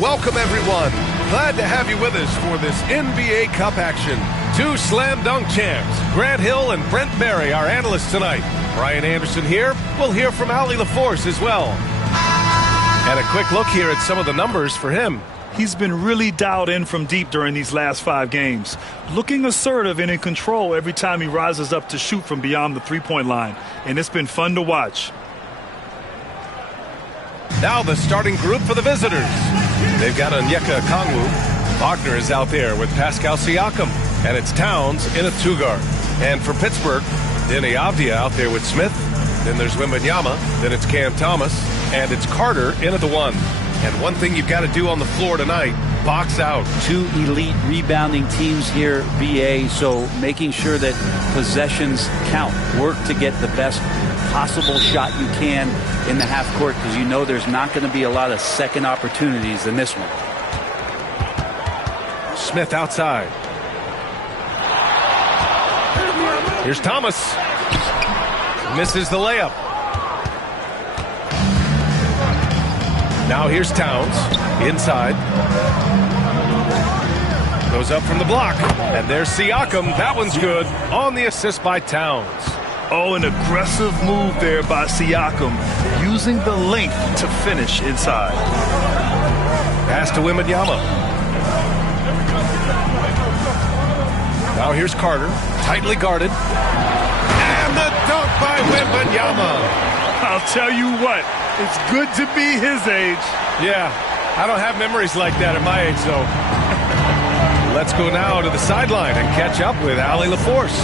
Welcome, everyone. Glad to have you with us for this NBA Cup action. Two slam dunk champs, Grant Hill and Brent Barry, our analysts tonight. Brian Anderson here. We'll hear from Allie LaForce as well. And a quick look here at some of the numbers for him. He's been really dialed in from deep during these last 5 games, looking assertive and in control every time he rises up to shoot from beyond the three-point line, and it's been fun to watch. Now the starting group for the visitors. They've got Onyeka Okongwu. Wagner is out there with Pascal Siakam, and it's Towns in a 2-guard. And for Pittsburgh, Deni Avdija out there with Smith. Then there's Wembanyama. Then it's Cam Thomas, and it's Carter in at the 1. And one thing you've got to do on the floor tonight, box out. 2 elite rebounding teams here, VA, so making sure that possessions count. Work to get the best possible shot you can in the half court, because you know there's not going to be a lot of second opportunities in this one. Smith outside. Here's Thomas. Misses the layup. Now here's Towns, inside. Goes up from the block, and there's Siakam. That one's good, on the assist by Towns. Oh, an aggressive move there by Siakam, using the length to finish inside. Pass to Wembanyama. Now here's Carter, tightly guarded. And the dunk by Wembanyama. I'll tell you what. It's good to be his age. Yeah, I don't have memories like that at my age, though. Let's go now to the sideline and catch up with Allie LaForce.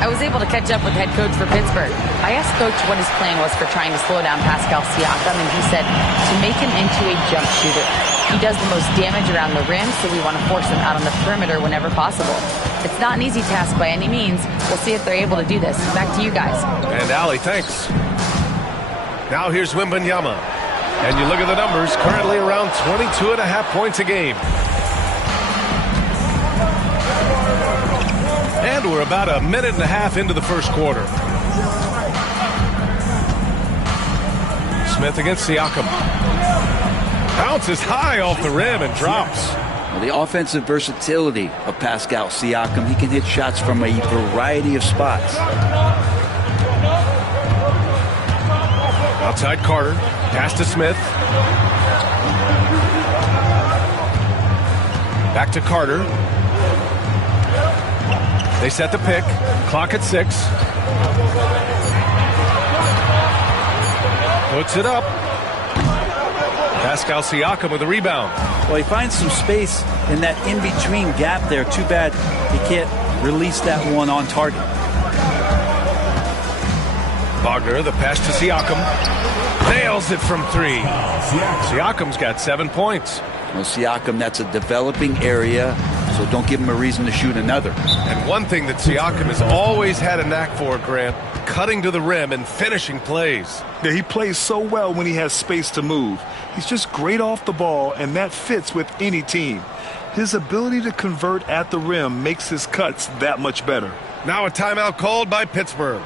I was able to catch up with head coach for Pittsburgh. I asked coach what his plan was for trying to slow down Pascal Siakam, and he said to make him into a jump shooter. He does the most damage around the rim, so we want to force him out on the perimeter whenever possible. It's not an easy task by any means. We'll see if they're able to do this. Back to you guys. And Allie, thanks. Now here's Wembanyama. And you look at the numbers, currently around 22.5 points a game. And we're about a minute and a half into the first quarter. Smith against Siakam. Bounces high off the rim and drops. Well, the offensive versatility of Pascal Siakam, he can hit shots from a variety of spots. Outside Carter, pass to Smith. Back to Carter. They set the pick. Clock at 6. Puts it up. Pascal Siakam with a rebound. Well, he finds some space in that in-between gap there. Too bad he can't release that one on target. Wagner, the pass to Siakam. Nails it from 3. Siakam's got 7 points. Well, Siakam, that's a developing area, so don't give him a reason to shoot another. And one thing that Siakam has always had a knack for, Grant, cutting to the rim and finishing plays. Yeah, he plays so well when he has space to move. He's just great off the ball, and that fits with any team. His ability to convert at the rim makes his cuts that much better. Now a timeout called by Pittsburgh.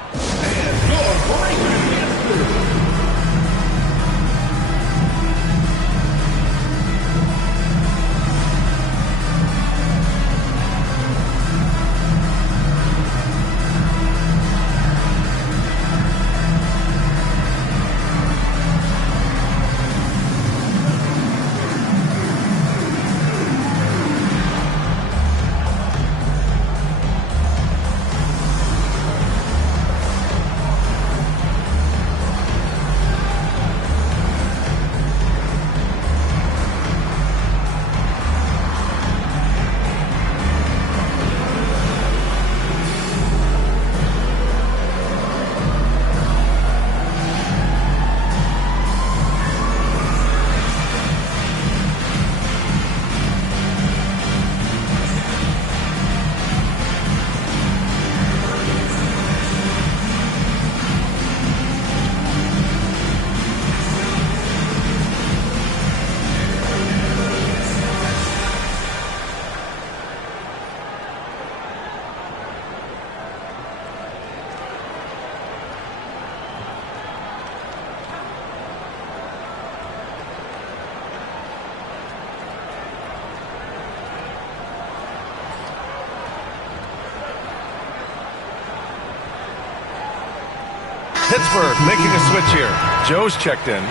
Pittsburgh making a switch here. Joe's checked in.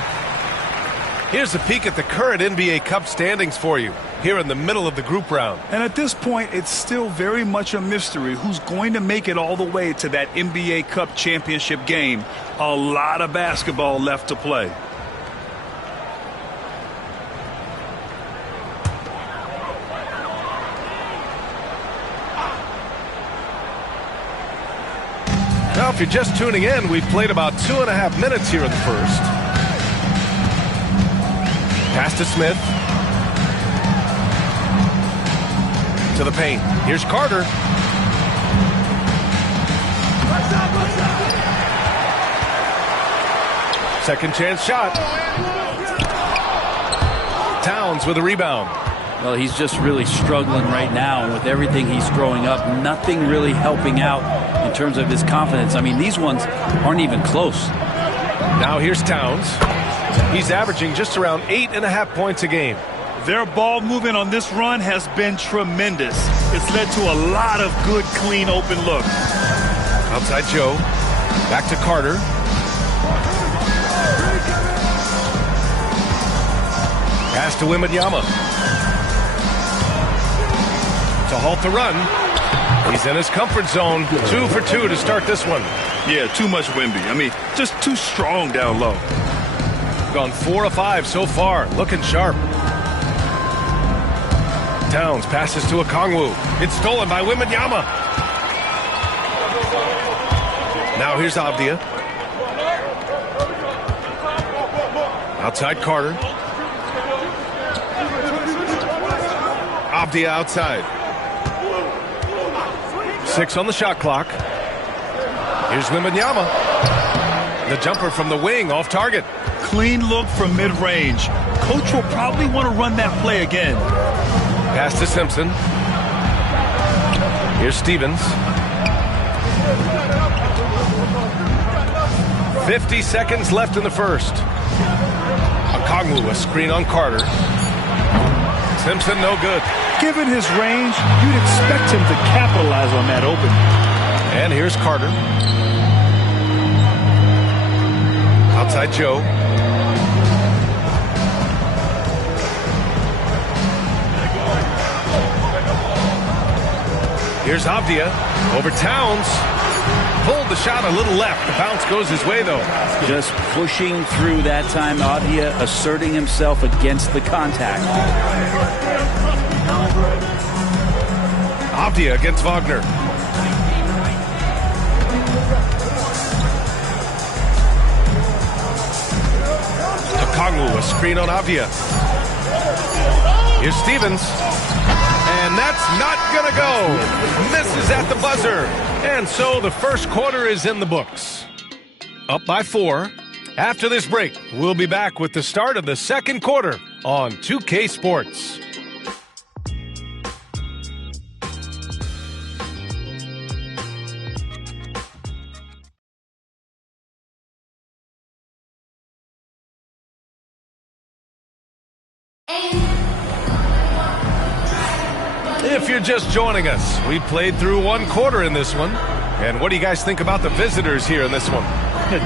Here's a peek at the current NBA Cup standings for you here in the middle of the group round. And at this point, it's still very much a mystery who's going to make it all the way to that NBA Cup championship game. A lot of basketball left to play. Now, if you're just tuning in, we've played about 2.5 minutes here in the first. Pass to Smith. To the paint. Here's Carter. Second chance shot. Towns with a rebound. Well, he's just really struggling right now. With everything he's throwing up, nothing really helping out in terms of his confidence. I mean, these ones aren't even close. Now here's Towns. He's averaging just around 8.5 points a game. Their ball movement on this run has been tremendous. It's led to a lot of good, clean, open looks. Outside Joe. Back to Carter. Pass to Wembanyama. To halt the run. He's in his comfort zone. 2 for 2 to start this one. Yeah, too much Wemby. I mean, just too strong down low. Gone 4 of 5 so far. Looking sharp. Towns passes to Okongwu. It's stolen by Wembanyama. Now here's Avdia. Outside Carter. Avdia outside. 6 on the shot clock. Here's Wembanyama. The jumper from the wing off target. Clean look from mid-range. Coach will probably want to run that play again. Pass to Simpson. Here's Stevens. 50 seconds left in the first. Okongwu, a screen on Carter. Simpson, no good. Given his range, you'd expect him to capitalize on that opening. And here's Carter. Outside Joe. Here's Avdia over Towns. Pulled the shot a little left. The bounce goes his way, though. Just pushing through that time. Avdia asserting himself against the contact. Avdia against Wagner. Okongwu, a screen on Avdia. Here's Stevens. And that's not going to go. Misses at the buzzer. And so the first quarter is in the books. Up by 4. After this break, we'll be back with the start of the second quarter on 2K Sports. If you're just joining us, we played through one quarter in this one. And what do you guys think about the visitors here in this one?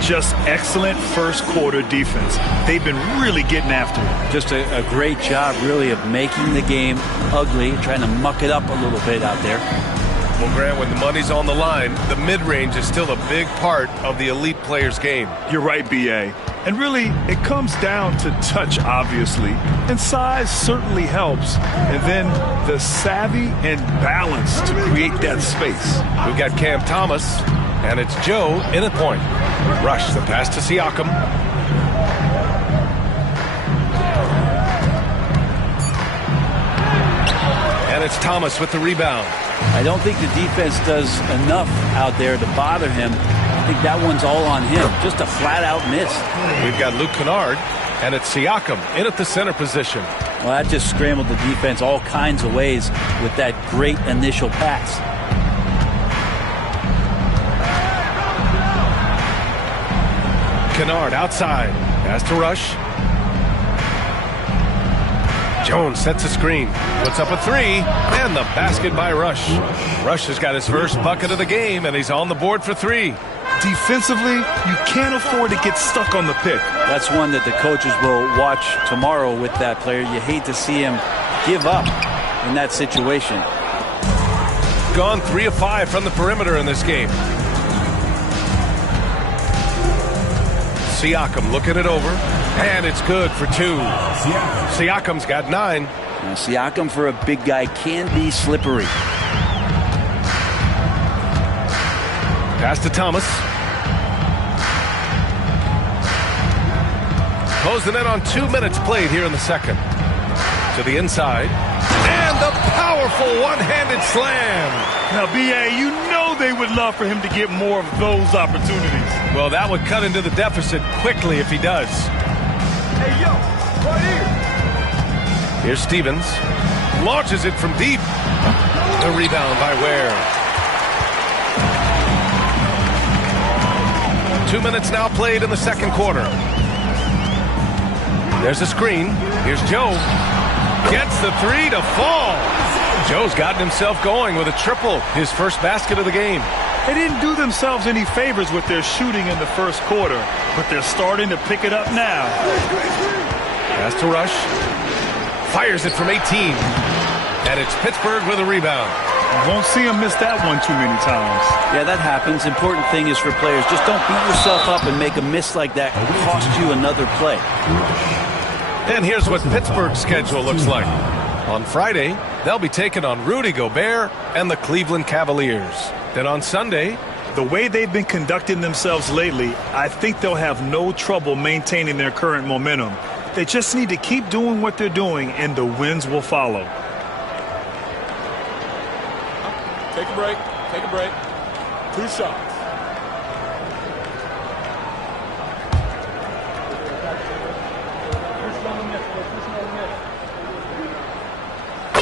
Just excellent first quarter defense. They've been really getting after it. Just a great job, really, of making the game ugly, trying to muck it up a little bit out there. Well, Grant, when the money's on the line, the mid-range is still a big part of the elite player's game. You're right, B.A. And really, it comes down to touch, obviously. And size certainly helps. And then the savvy and balance to create that space. We've got Cam Thomas, and it's Joe in at point. Rush the pass to Siakam. And it's Thomas with the rebound. I don't think the defense does enough out there to bother him. I think that one's all on him. Just a flat-out miss. We've got Luke Kennard, and it's Siakam in at the center position. Well, that just scrambled the defense all kinds of ways with that great initial pass. Kennard outside. Pass to Rush. Jones sets a screen. Puts up a 3. And the basket by Rush. Rush has got his first bucket of the game, and he's on the board for 3. Defensively, you can't afford to get stuck on the pick. That's one that the coaches will watch tomorrow with that player. You hate to see him give up in that situation. Gone 3 of 5 from the perimeter in this game. Siakam looking it over, and it's good for 2. Siakam's got 9. Now, Siakam for a big guy can be slippery. Pass to Thomas. Closing in on 2 minutes played here in the second. To the inside. And the powerful one-handed slam. Now, B.A., you know they would love for him to get more of those opportunities. Well, that would cut into the deficit quickly if he does. Hey, yo, right here. Here's Stevens. Launches it from deep. The rebound by Ware. 2 minutes now played in the second quarter. There's a screen. Here's Joe. Gets the 3 to fall. Joe's gotten himself going with a triple, his first basket of the game. They didn't do themselves any favors with their shooting in the first quarter, but they're starting to pick it up now. Pass to Rush. Fires it from 18. And it's Pittsburgh with a rebound. You won't see him miss that one too many times. Yeah, that happens. Important thing is for players, just don't beat yourself up and make a miss like that cost you another play. And here's what Pittsburgh's schedule looks like. On Friday, they'll be taking on Rudy Gobert and the Cleveland Cavaliers. Then on Sunday, the way they've been conducting themselves lately, I think they'll have no trouble maintaining their current momentum. They just need to keep doing what they're doing, and the wins will follow. Take a break. Take a break. 2 shots.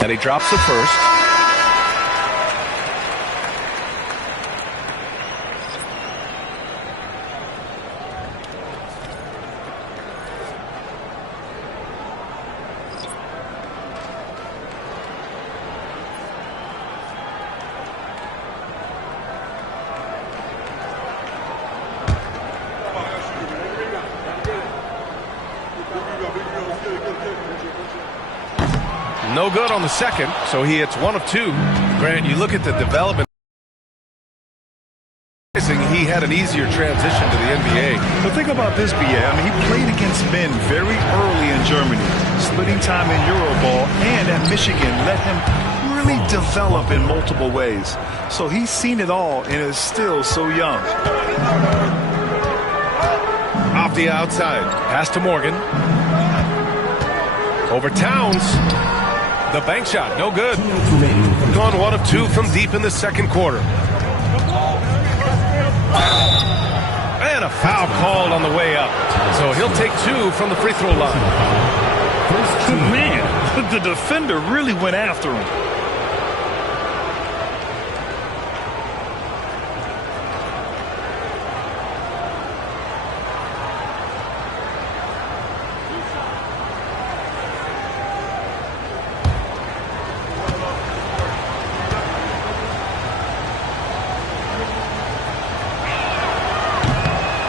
and he drops the first. No good on the second, so he hits 1 of 2. Grant, you look at the development. He had an easier transition to the NBA. But think about this, B.A. I mean, he played against men very early in Germany, splitting time in Euroball, and at Michigan let him really develop in multiple ways. So he's seen it all and is still so young. Off the outside, pass to Morgan. Over Towns. The bank shot, no good. Gone 1 of 2 from deep in the second quarter. And a foul called on the way up. So he'll take 2 from the free throw line. Man, the defender really went after him.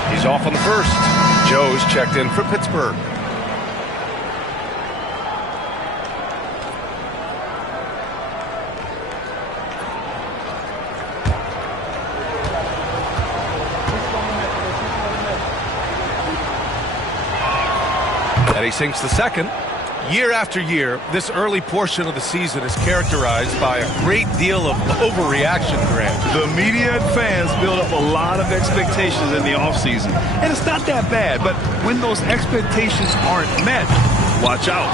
He's off on the first. Joe's checked in for Pittsburgh. And he sinks the second. Year after year, this early portion of the season is characterized by a great deal of overreaction, Grant. The media and fans build up a lot of expectations in the offseason. And it's not that bad, but when those expectations aren't met, watch out.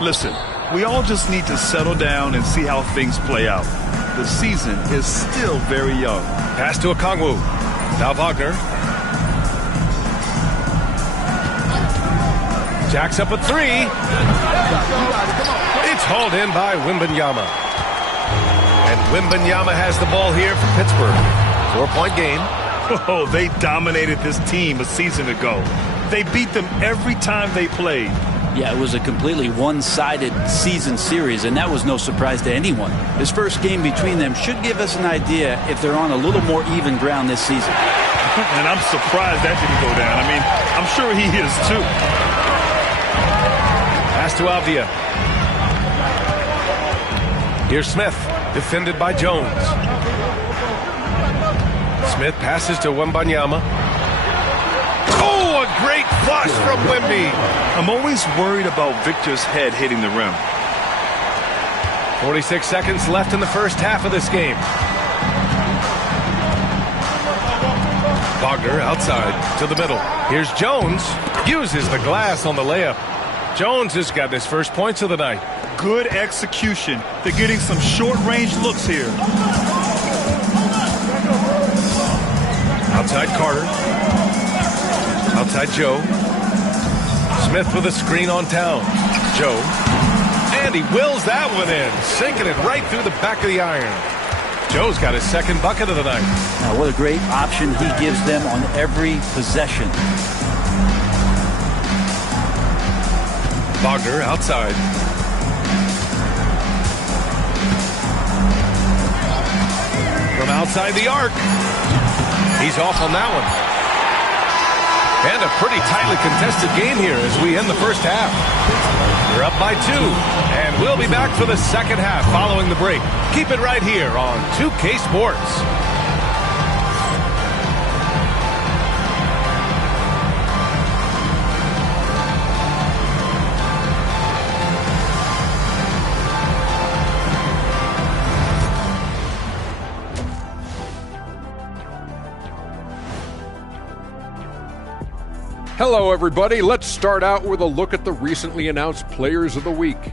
Listen, we all just need to settle down and see how things play out. The season is still very young. Pass to Okongwu. Now Wagner. Jacks up a 3. It's hauled in by Wembanyama. And Wembanyama has the ball here for Pittsburgh. 4-point game. Oh, they dominated this team a season ago. They beat them every time they played. Yeah, it was a completely one-sided season series, and that was no surprise to anyone. This first game between them should give us an idea if they're on a little more even ground this season. And I'm surprised that didn't go down. I mean, I'm sure he is too. Pass to Avdia. Here's Smith, defended by Jones. Smith passes to Wembanyama. Oh, a great flush from Wemby. I'm always worried about Victor's head hitting the rim. 46 seconds left in the first half of this game. Wagner outside to the middle. Here's Jones. Uses the glass on the layup. Jones has got his first points of the night. Good execution. They're getting some short-range looks here. Outside Carter. Outside Joe. Smith with a screen on Town. Joe. And he wills that one in. Sinking it right through the back of the iron. Joe's got his second bucket of the night. Now, what a great option he gives them on every possession. Wagner outside. From outside the arc. He's off on that one. And a pretty tightly contested game here as we end the first half. We're up by 2, and we'll be back for the second half following the break. Keep it right here on 2K Sports. Hello, everybody. Let's start out with a look at the recently announced Players of the Week.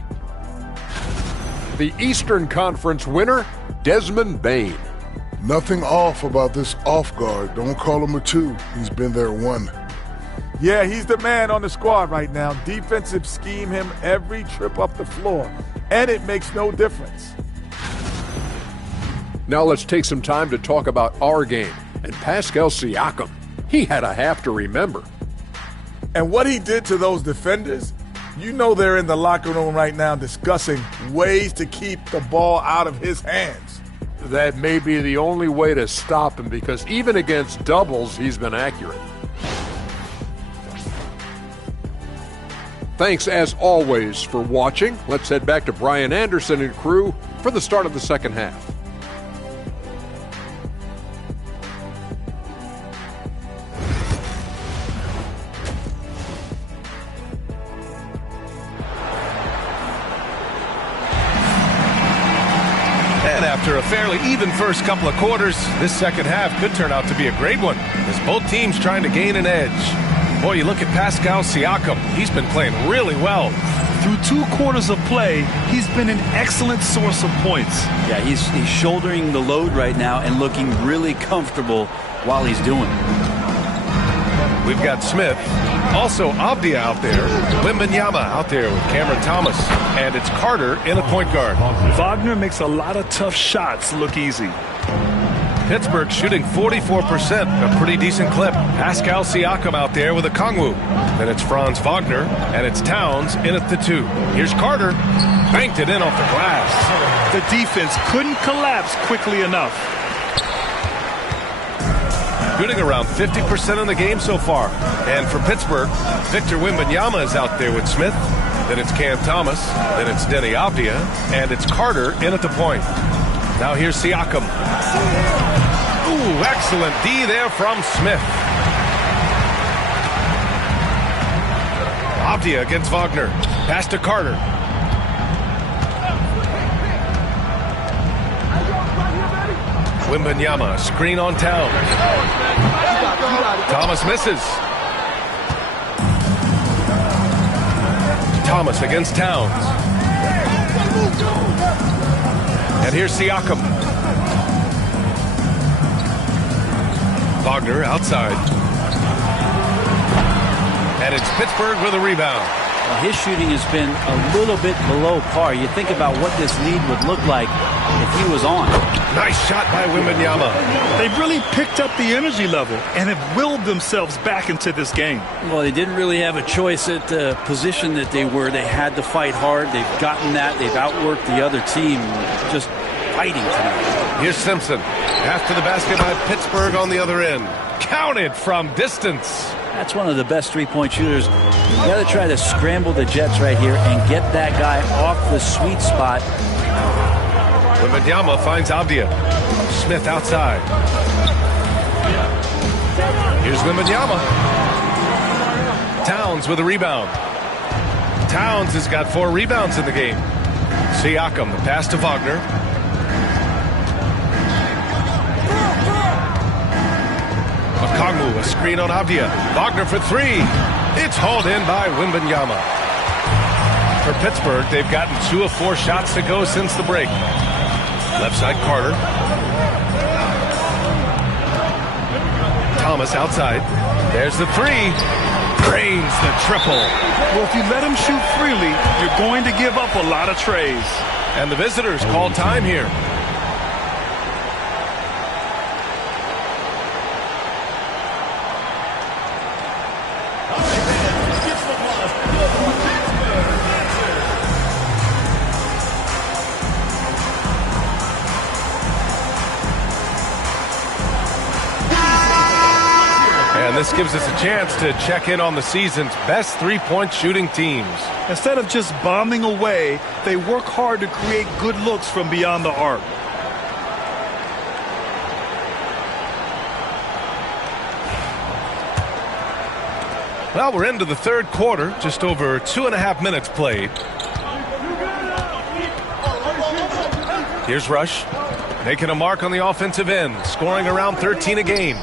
The Eastern Conference winner, Desmond Bane. Nothing off about this off guard. Don't call him a 2. He's been there 1. Yeah, he's the man on the squad right now. Defensive scheme him every trip up the floor, and it makes no difference. Now let's take some time to talk about our game and Pascal Siakam. He had a half to remember. And what he did to those defenders, you know they're in the locker room right now discussing ways to keep the ball out of his hands. That may be the only way to stop him because even against doubles, he's been accurate. Thanks as always for watching. Let's head back to Brian Anderson and crew for the start of the second half. After a fairly even first couple of quarters, this second half could turn out to be a great one as both teams trying to gain an edge. Boy, you look at Pascal Siakam. He's been playing really well. Through 2 quarters of play, he's been an excellent source of points. Yeah, he's shouldering the load right now and looking really comfortable while he's doing it. We've got Smith, also Avdia out there, Wembanyama out there with Cameron Thomas, and it's Carter in a point guard. Wagner makes a lot of tough shots look easy. Pittsburgh shooting 44%, a pretty decent clip. Pascal Siakam out there with a Kongwu. Then it's Franz Wagner, and it's Towns in at the 2. Here's Carter, banked it in off the glass. The defense couldn't collapse quickly enough. Shooting around 50% in the game so far. And for Pittsburgh, Victor Wembanyama is out there with Smith. Then it's Cam Thomas. Then it's Denny Avdia. And it's Carter in at the point. Now here's Siakam. Ooh, excellent D there from Smith. Avdia against Wagner. Pass to Carter. Wembanyama, screen on Town. Thomas misses. Thomas against Towns. And here's Siakam. Wagner outside. And it's Pittsburgh with a rebound. His shooting has been a little bit below par. You think about what this lead would look like if he was on. Nice shot by Wembanyama. They've really picked up the energy level and have willed themselves back into this game. Well, they didn't really have a choice at the position that they were. They had to fight hard. They've gotten that. They've outworked the other team. Just fighting tonight. Here's Simpson. Pass to the basket by Pittsburgh on the other end. counted from distance. That's one of the best three-point shooters. You got to try to scramble the Jets right here and get that guy off the sweet spot. Wembanyama finds Avdia. Smith outside. Here's Wembanyama. Towns with a rebound. Towns has got 4 rebounds in the game. Siakam, the pass to Wagner. Okongwu, a screen on Avdia. Wagner for 3. It's hauled in by Wembanyama. For Pittsburgh, they've gotten 2 of 4 shots to go since the break. Left side, Carter. Thomas outside. There's the 3. Drains the triple. Well, if you let him shoot freely, you're going to give up a lot of trays. And the visitors call time here. This gives us a chance to check in on the season's best three-point shooting teams. Instead of just bombing away, they work hard to create good looks from beyond the arc. Well, we're into the third quarter, just over 2.5 minutes played. Here's Rush, making a mark on the offensive end, scoring around 13 a game.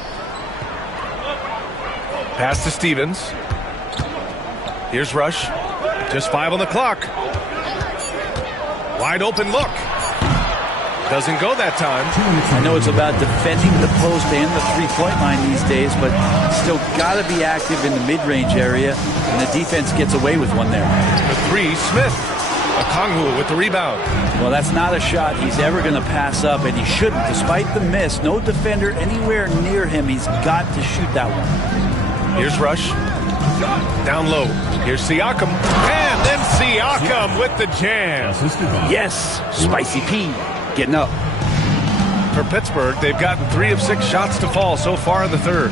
Pass to Stevens. Here's Rush. Just 5 on the clock. Wide open look. Doesn't go that time. I know it's about defending the post and the three-point line these days, but still got to be active in the mid-range area, and the defense gets away with one there. The 3, Smith. Okongwu with the rebound. Well, that's not a shot he's ever going to pass up, and he shouldn't. Despite the miss, no defender anywhere near him. He's got to shoot that one. Here's Rush. Down low. Here's Siakam. And then Siakam with the jam. Yes, Spicy P getting up. For Pittsburgh, they've gotten 3 of 6 shots to fall so far in the third.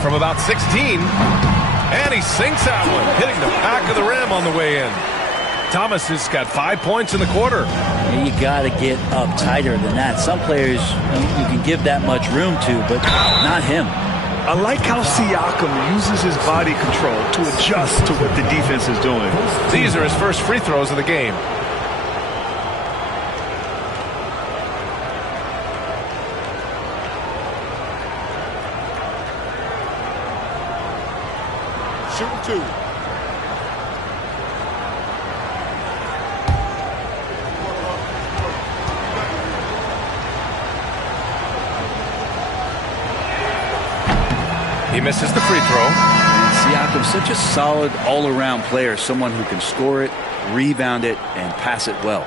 From about 16. And he sinks that one, hitting the back of the rim on the way in. Thomas has got 5 points in the quarter. You got to get up tighter than that. Some players you can give that much room to, but not him. I like how Siakam uses his body control to adjust to what the defense is doing. These are his first free throws of the game. Shooting 2. He misses the free throw. Siakam's such a solid all-around player, someone who can score it, rebound it, and pass it well.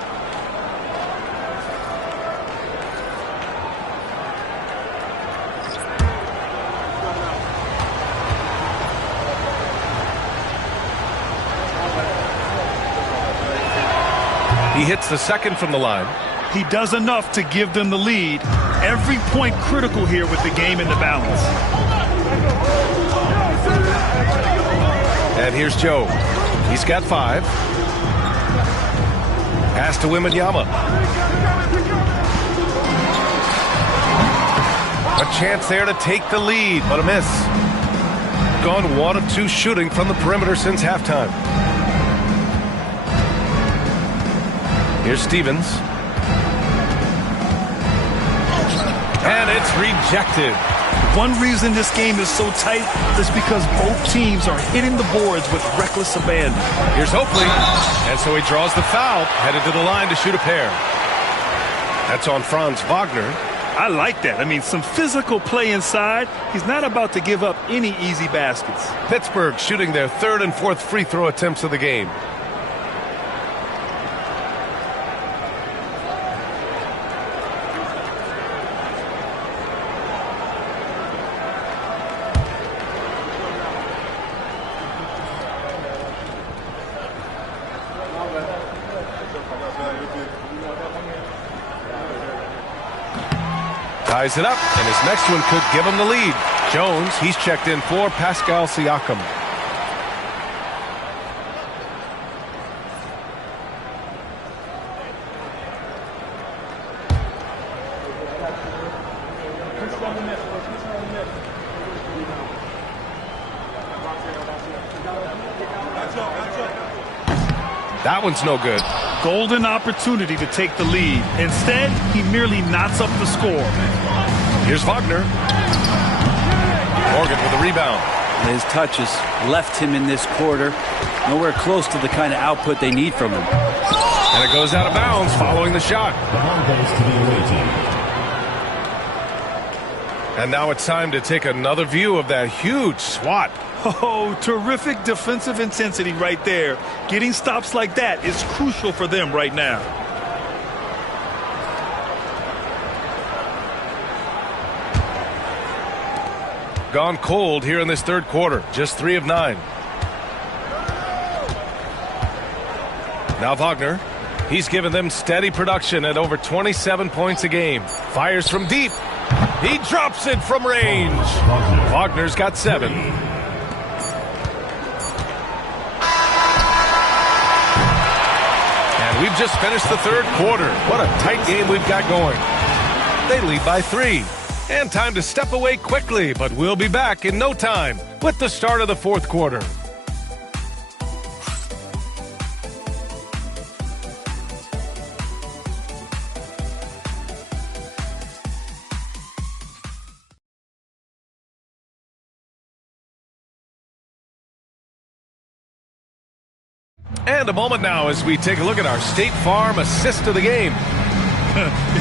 He hits the second from the line. He does enough to give them the lead. Every point critical here with the game in the balance. And here's Joe. He's got 5. Pass to Wembanyama. A chance there to take the lead, but a miss. Gone 1 of 2 shooting from the perimeter since halftime. Here's Stevens. And it's rejected. One reason this game is so tight is because both teams are hitting the boards with reckless abandon. Here's Oakley. And so he draws the foul, headed to the line to shoot a pair. That's on Franz Wagner. I like that. I mean, some physical play inside. He's not about to give up any easy baskets. Pittsburgh shooting their 3rd and 4th free throw attempts of the game. Ties it up, and his next one could give him the lead. Jones, he's checked in for Pascal Siakam. That one's no good. Golden opportunity to take the lead. Instead, he merely knots up the score. Here's Wagner. Morgan with the rebound. His touches left him in this quarter nowhere close to the kind of output they need from him. And it goes out of bounds following the shot. And now it's time to take another view of that huge swat. Oh, terrific defensive intensity right there. Getting stops like that is crucial for them right now. Gone cold here in this third quarter. Just 3 of 9. Now Wagner. He's given them steady production at over 27 points a game. Fires from deep. He drops it from range. Wagner's got 7. And we've just finished the third quarter. What a tight game we've got going. They lead by 3. And time to step away quickly, but we'll be back in no time with the start of the fourth quarter. And a moment now as we take a look at our State Farm assist of the game.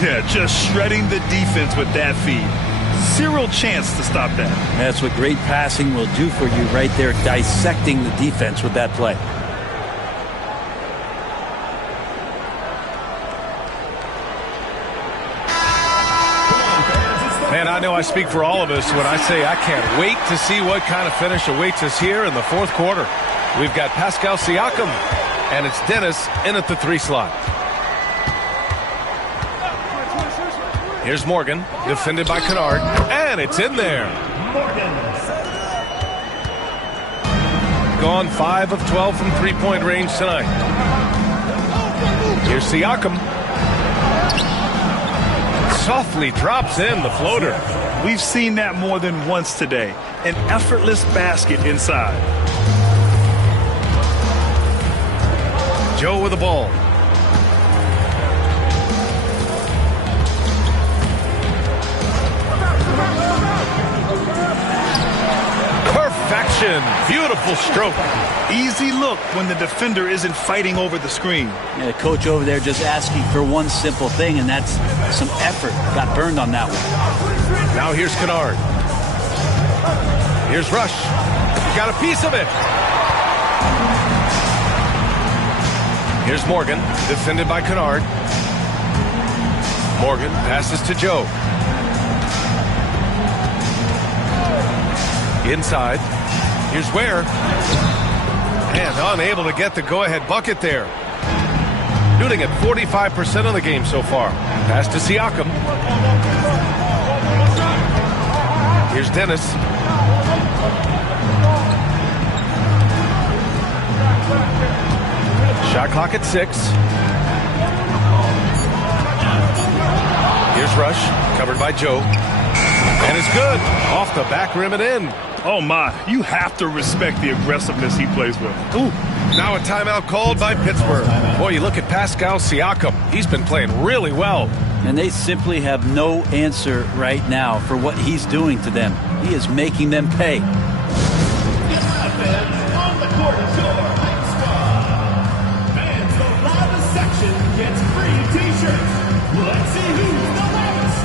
Yeah, just shredding the defense with that feed. Zero chance to stop that. That's what great passing will do for you right there, dissecting the defense with that play. Man, I know I speak for all of us when I say I can't wait to see what kind of finish awaits us here in the fourth quarter. We've got Pascal Siakam, and it's Dennis in at the 3 slot. Here's Morgan, defended by Kennard, and it's in there. Gone 5 of 12 from three-point range tonight. Here's Siakam. Softly drops in the floater. We've seen that more than once today. An effortless basket inside. Joe with the ball. Perfection. Beautiful stroke. Easy look when the defender isn't fighting over the screen. Yeah, the coach over there just asking for one simple thing, and that's some effort. Got burned on that one. Now here's Kennard. Here's Rush. Got a piece of it. Here's Morgan, defended by Kennard. Morgan passes to Joe. Inside. Here's Ware. And unable to get the go-ahead bucket there. Shooting at 45% of the game so far. Pass to Siakam. Here's Dennis. Shot clock at 6. Here's Rush, covered by Joe. And it's good. Off the back rim and in. Oh, my. You have to respect the aggressiveness he plays with. Ooh. Now a timeout called by Pittsburgh. Boy, you look at Pascal Siakam. He's been playing really well. And they simply have no answer right now for what he's doing to them. He is making them pay. Gets free t-shirts. Let's see who's the loudest.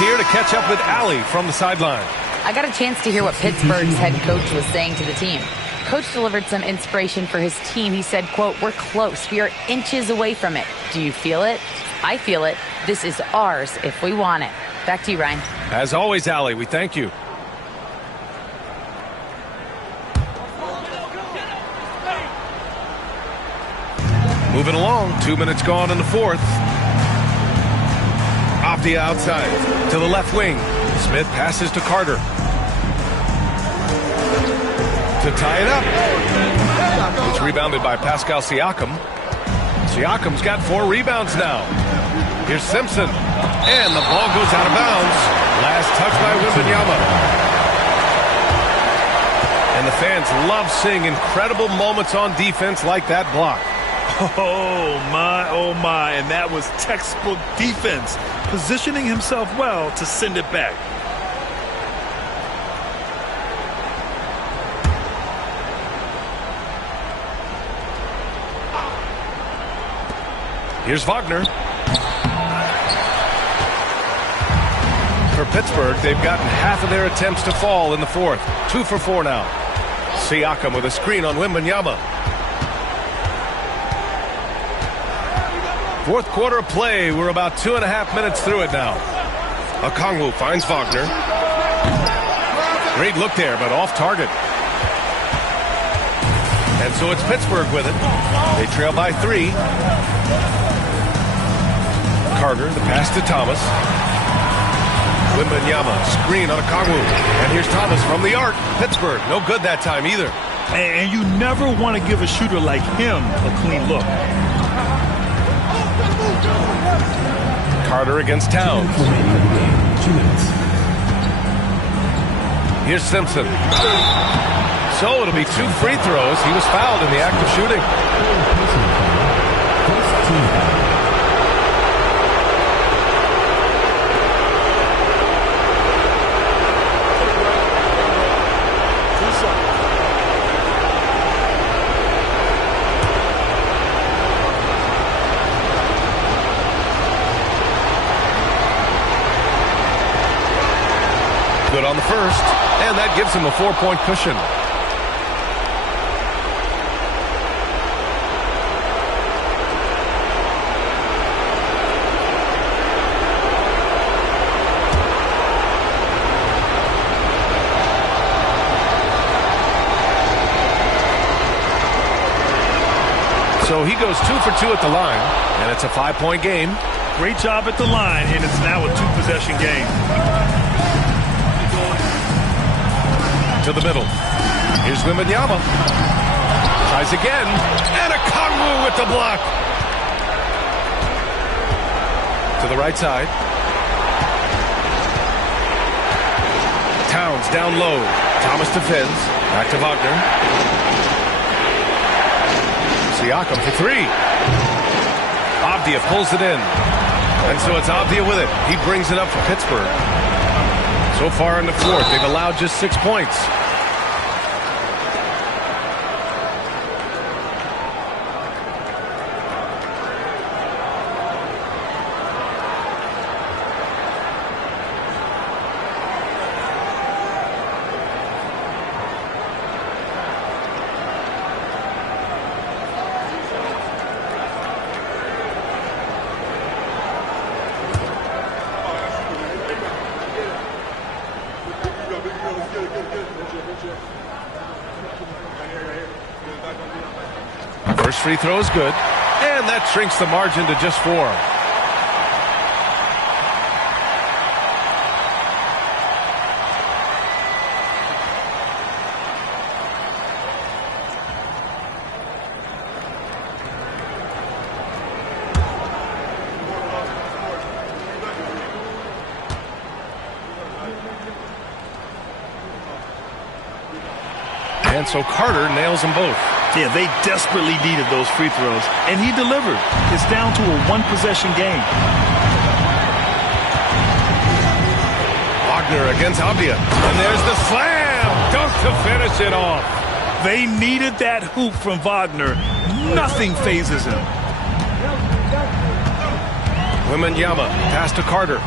here to catch up with Allie from the sideline. I got a chance to hear what Pittsburgh's head coach was saying to the team. Coach delivered some inspiration for his team. He said, quote, "We're close. We are inches away from it. Do you feel it? I feel it. This is ours if we want it." Back to you, Ryan. As always, Allie, we thank you. Moving along, 2 minutes gone in the fourth. Avdia outside to the left wing. Smith passes to Carter. To tie it up. It's rebounded by Pascal Siakam. Siakam's got 4 rebounds now. Here's Simpson. And the ball goes out of bounds. Last touch by Wembanyama. And the fans love seeing incredible moments on defense like that block. Oh my, and that was textbook defense, positioning himself well to send it back. Here's Wagner. For Pittsburgh, they've gotten half of their attempts to fall in the fourth. 2 for 4 now. Siakam with a screen on Wembanyama. Fourth quarter of play. We're about 2.5 minutes through it now. Okongwu finds Wagner. Great look there, but off target. And so it's Pittsburgh with it. They trail by 3. Carter, the pass to Thomas. Wembanyama, screen on Okongwu. And here's Thomas from the arc. Pittsburgh, no good that time either. And you never want to give a shooter like him a clean look. Carter against Towns. Here's Simpson. So it'll be 2 free throws. He was fouled in the act of shooting. Good on the first, and that gives him a 4-point cushion. So he goes 2 for 2 at the line, and it's a 5-point game. Great job at the line, and it's now a 2-possession game. To the middle. Here's Wembanyama. Tries again. And Okongwu with the block. To the right side. Towns down low. Thomas defends. Back to Wagner. Siakam for 3. Avdia pulls it in. And so it's Avdia with it. He brings it up for Pittsburgh. So far in the fourth, they've allowed just 6 points. First free throw is good, and that shrinks the margin to just 4. And so Carter nails them both. Yeah, they desperately needed those free throws, and he delivered. It's down to a 1-possession game. Wagner against Avdia. And there's the slam dunk to finish it off. They needed that hoop from Wagner. Nothing phases him. Wembanyama pass to Carter.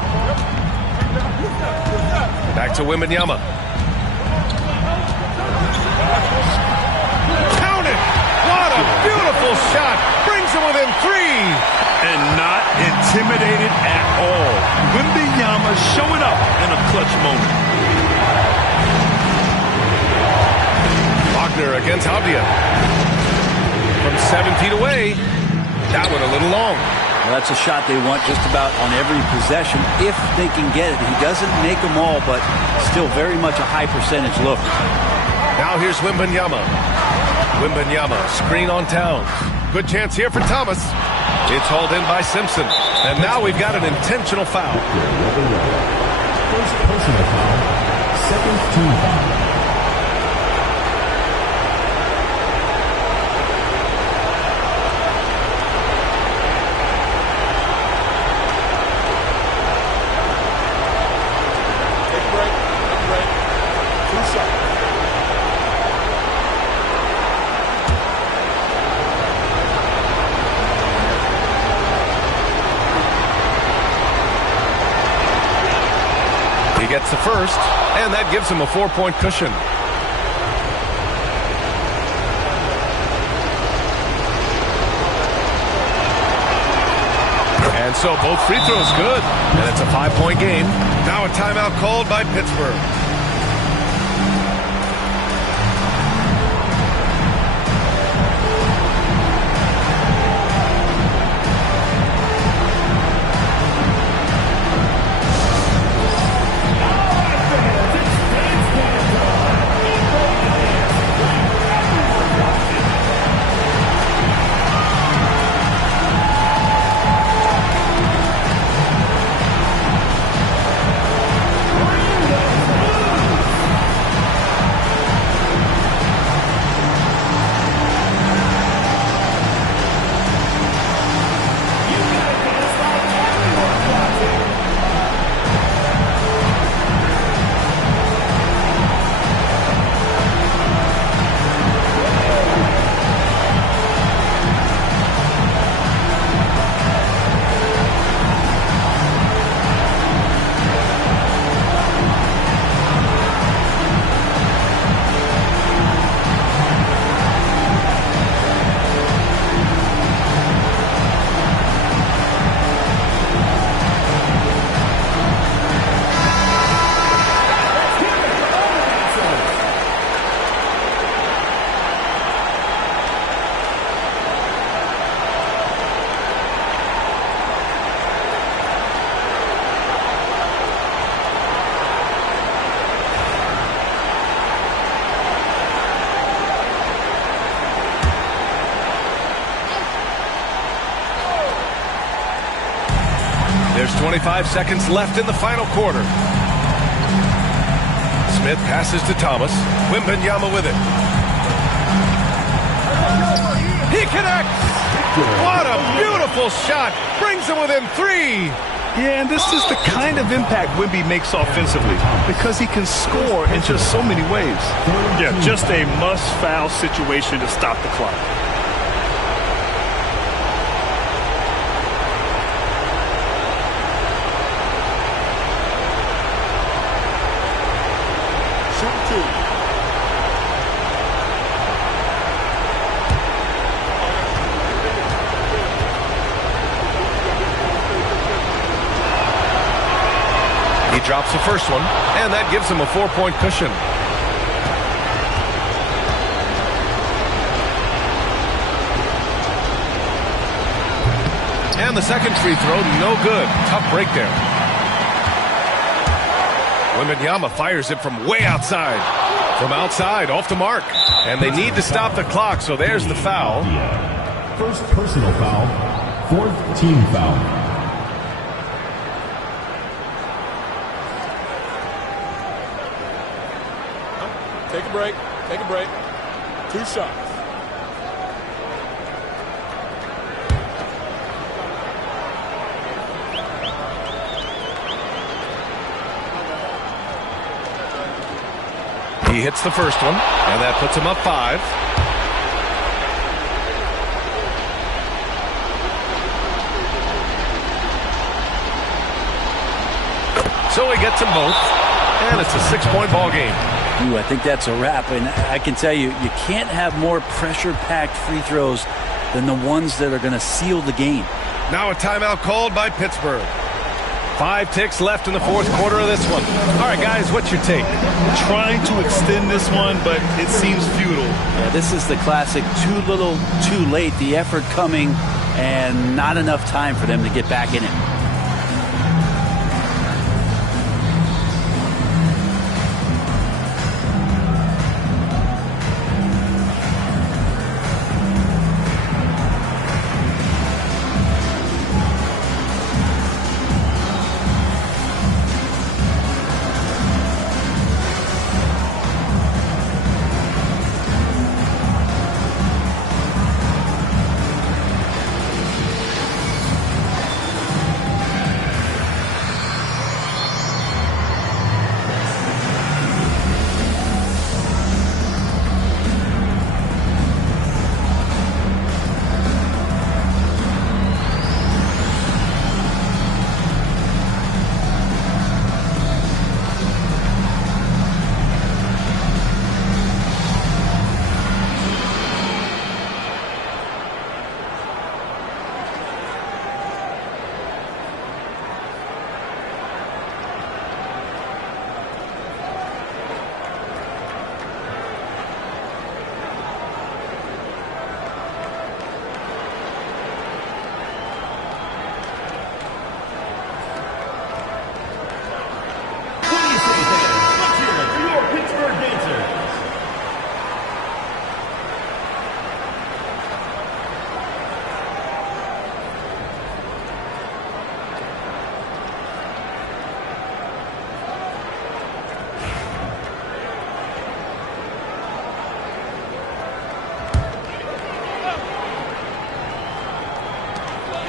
Back to Wembanyama. Count it! What a beautiful shot! Brings him within 3. And not intimidated at all. Wembanyama showing up in a clutch moment. Wagner against Avdia. From 7 feet away. That one a little long. Well, that's a shot they want just about on every possession if they can get it. He doesn't make them all, but still very much a high percentage look. Now here's Wembanyama. Wembanyama, screen on Towns. Good chance here for Thomas. It's hauled in by Simpson. And now we've got an intentional foul. First personal foul. Second team foul. Gets the first, and that gives him a 4-point cushion. And so both free throws good, and it's a 5-point game. Now a timeout called by Pittsburgh. There's 25 seconds left in the final quarter. Smith passes to Thomas. Wembanyama with it. He connects! What a beautiful shot! Brings him within 3. Yeah, and this is the kind of impact Wemby makes offensively because he can score in just so many ways. Yeah, just a must-foul situation to stop the clock. He drops the first one, and that gives him a 4-point cushion. And the second free throw, no good. Tough break there. Wembanyama fires it from way outside. From outside, off the mark. And they need to stop the clock, so there's the foul. First personal foul. Fourth team foul. Take a break. Take a break. 2 shots. He hits the first one, and that puts him up 5. So he gets them both. and it's a 6-point ball game. Ooh, I think that's a wrap, and I can tell you, you can't have more pressure-packed free throws than the ones that are going to seal the game. Now a timeout called by Pittsburgh. 5 ticks left in the fourth quarter of this one. All right, guys, what's your take? Trying to extend this one, but it seems futile. Yeah, this is the classic too little, too late. The effort coming and not enough time for them to get back in it.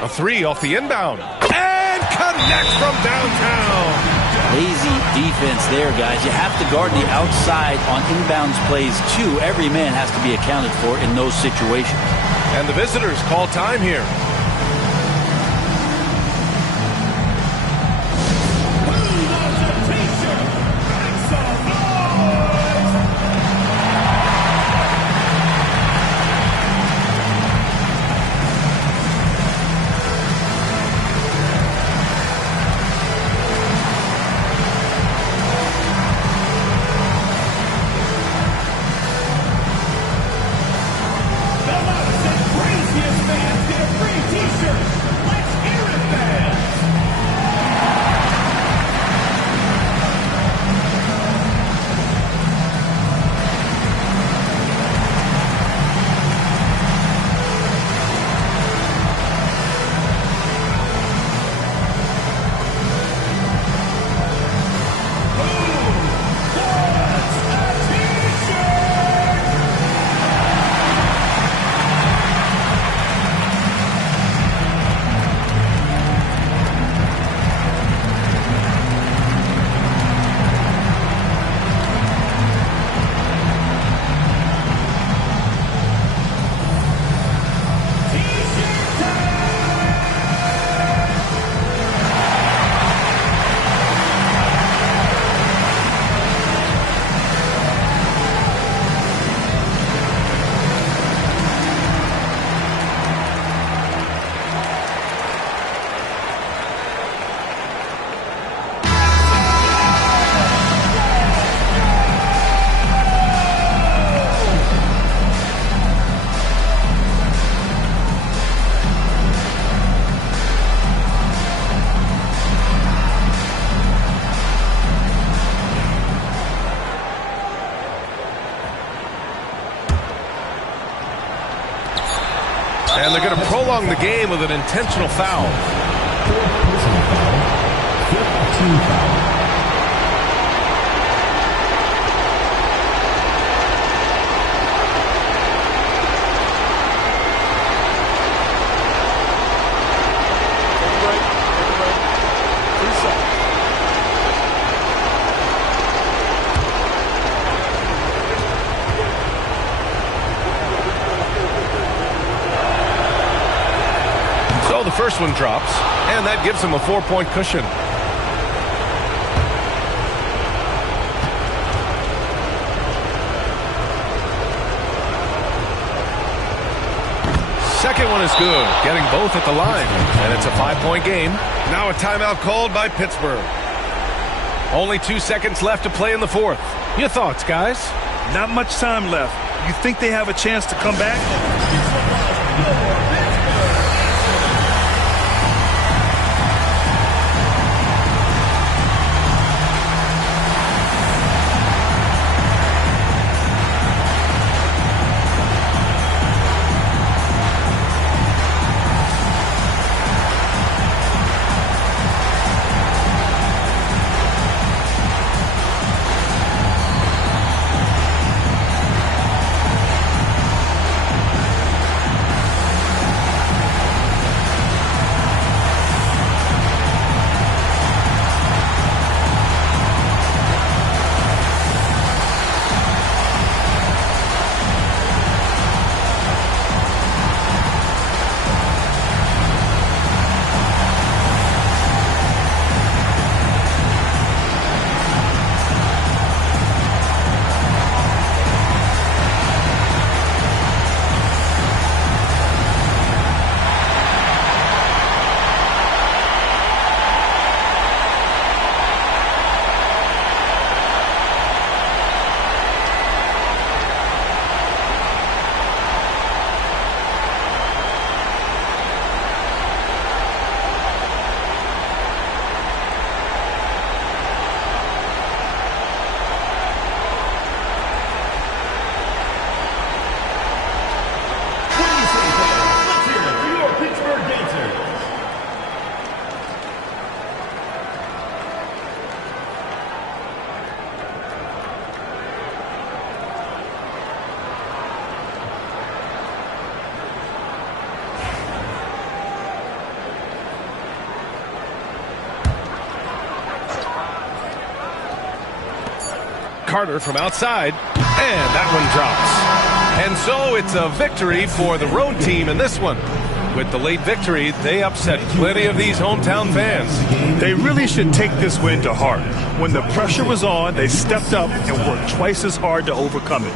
A 3 off the inbound. And connects from downtown. Lazy defense there, guys. You have to guard the outside on inbounds plays, too. Every man has to be accounted for in those situations. And the visitors call time here. And they're going to prolong the game with an intentional foul. Personal foul. Team foul. The first one drops, and that gives him a 4-point cushion. second one is good, getting both at the line. And it's a 5-point game. Now a timeout called by Pittsburgh. Only 2 seconds left to play in the fourth. Your thoughts, guys? Not much time left. You think they have a chance to come back? Carter from outside, and that one drops. And so it's a victory for the road team in this one. With the late victory, they upset plenty of these hometown fans. They really should take this win to heart. When the pressure was on, they stepped up and worked twice as hard to overcome it.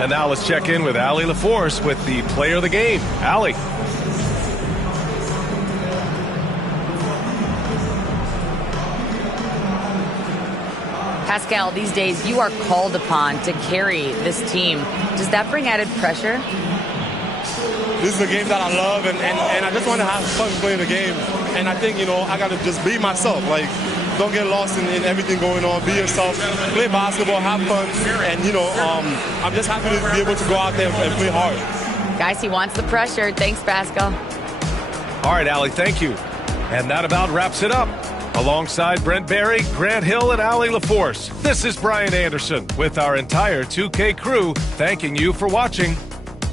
And now let's check in with Allie LaForce with the player of the game. Allie. Pascal, these days you are called upon to carry this team. Does that bring added pressure? This is a game that I love, and I just want to have fun playing the game. And I think, I got to just be myself. Like, don't get lost in everything going on. Be yourself. Play basketball, have fun. And, I'm just happy to be able to go out there and play hard. Guys, he wants the pressure. Thanks, Pascal. All right, Allie, thank you. And that about wraps it up. Alongside Brent Barry, Grant Hill, and Allie LaForce, this is Brian Anderson with our entire 2K crew thanking you for watching.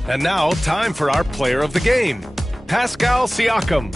And now, time for our player of the game, Pascal Siakam.